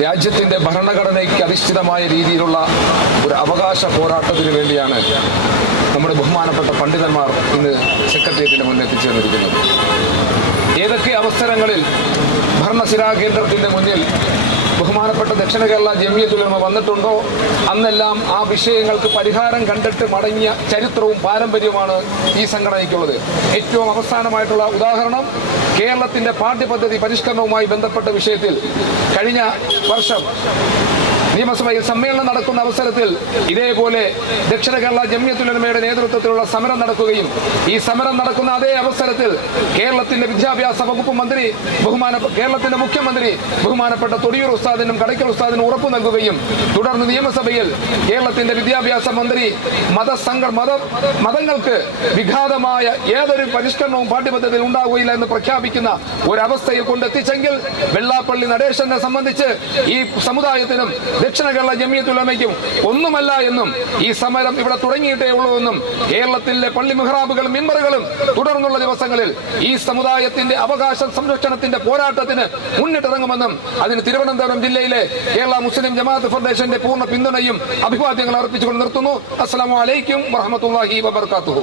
രാജ്യത്തിന്റെ ഭരണഘടനയ്ക്ക് അധിഷ്ഠിതമായ രീതിയിലുള്ള ഒരു അവകാശ പോരാട്ടത്തിന് വേണ്ടിയാണ് നമ്മുടെ ബഹുമാനപ്പെട്ട പണ്ഡിതന്മാർ ഇന്ന് സെക്രട്ടേറിയറ്റിന്റെ മുന്നിൽ എത്തിച്ചേർന്നിരിക്കുന്നത്. ഏതൊക്കെ അവസരങ്ങളിൽ ഭരണസിരാ കേന്ദ്രത്തിന്റെ മുന്നിൽ ബഹുമാനപ്പെട്ട ദക്ഷിണ കേരള ജമിയത്തുലമ വന്നിട്ടുണ്ടോ? അന്നെല്ലാം ആ വിഷയങ്ങൾക്ക് പരിഹാരം കണ്ടിട്ട് മടങ്ങിയ ചരിത്രവും പാരമ്പര്യവുമാണ് ഈ സംഘടനയ്ക്കുള്ളത്. ഏറ്റവും അവസാനമായിട്ടുള്ള ഉദാഹരണം കേരളത്തിന്റെ പാഠ്യപദ്ധതി പരിഷ്കരണവുമായി ബന്ധപ്പെട്ട വിഷയത്തിൽ കഴിഞ്ഞ വർഷം നിയമസഭയിൽ സമ്മേളനം നടക്കുന്ന അവസരത്തിൽ ഇതേപോലെ ദക്ഷിണ കേരള ജമ്യത്തുലമയുടെ നേതൃത്വത്തിലുള്ള സമരം നടക്കുകയും ഈ സമരം നടക്കുന്ന അതേ അവസരത്തിൽ കേരളത്തിന്റെ വിദ്യാഭ്യാസ വകുപ്പ് മന്ത്രി ബഹുമാന കേരളത്തിന്റെ മുഖ്യമന്ത്രി ബഹുമാനപ്പെട്ട തൊടിയൂർ ഉസ്താദിനും കടയ്ക്കൽ ഉസ്താദിനും ഉറപ്പു നൽകുകയും തുടർന്ന് നിയമസഭയിൽ കേരളത്തിന്റെ വിദ്യാഭ്യാസ മന്ത്രി മതസംഘ മത മതങ്ങൾക്ക് വിഘാതമായ ഏതൊരു പരിഷ്കരണവും പാഠ്യപദ്ധതിയിൽ ഉണ്ടാവുകയില്ല എന്ന് പ്രഖ്യാപിക്കുന്ന ഒരവസ്ഥയിൽ കൊണ്ടെത്തിച്ചെങ്കിൽ വെള്ളാപ്പള്ളി നടേശനെ സംബന്ധിച്ച് ഈ സമുദായത്തിനും ദക്ഷിണ കേരള ജമിയത്തുലമയ്ക്കും ഒന്നുമല്ല എന്നും ഈ സമരം ഇവിടെ തുടങ്ങിയിട്ടേ ഉള്ളൂ എന്നും കേരളത്തിലെ പള്ളി മെഹ്റാബുകളും മിമ്പറുകളും തുടർന്നുള്ള ദിവസങ്ങളിൽ ഈ സമുദായത്തിന്റെ അവകാശ സംരക്ഷണത്തിന്റെ പോരാട്ടത്തിന് മുന്നിട്ടിറങ്ങുമെന്നും അതിന് തിരുവനന്തപുരം ജില്ലയിലെ കേരള മുസ്ലിം ജമാഅത്ത് ഫെഡറേഷന്റെ പൂർണ പിന്തുണയും അഭിവാദ്യങ്ങൾ അർപ്പിച്ചുകൊണ്ട് നിർത്തുന്നു. അസ്സലാമു അലൈക്കും വറഹമത്തുള്ളാഹി വബർക്കാത്തുഹു